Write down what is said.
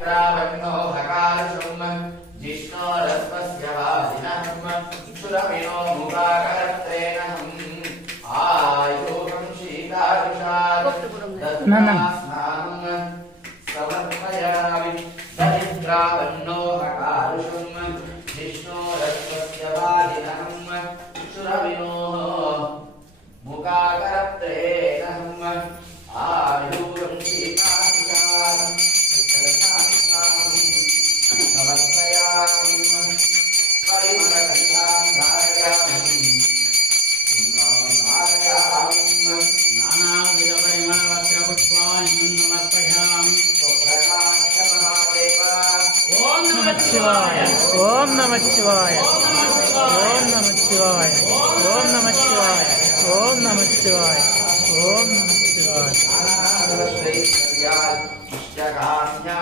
दरिद्रावन्नो हकार्षुम् जिष्णोरस्वस्य वादिनहम् सुरविनो मुखाकरत्रेणहम् आयुः शीतारुषात् दत्तास्नानम् समर्पयामि दरिद्रावन्नो हकार्षुम् जिष्णोरस्वस्य वादिनहम् सुरविनो मुखाकरत्रेणहम् आयुः शीतारुषात् समर्पयामि परिमलगन्धां धारयामि नानाविधपरिमलवस्त्रपुष्पाणि समर्पयामि सुप्रकाशमहादेव ॐ नमः शिवाय ॐ नमः शिवाय ॐ नमः शिवाय ॐ नमः शिवाय ॐ नमः शिवाय ॐ नमः शिवाय इष्टकाम्या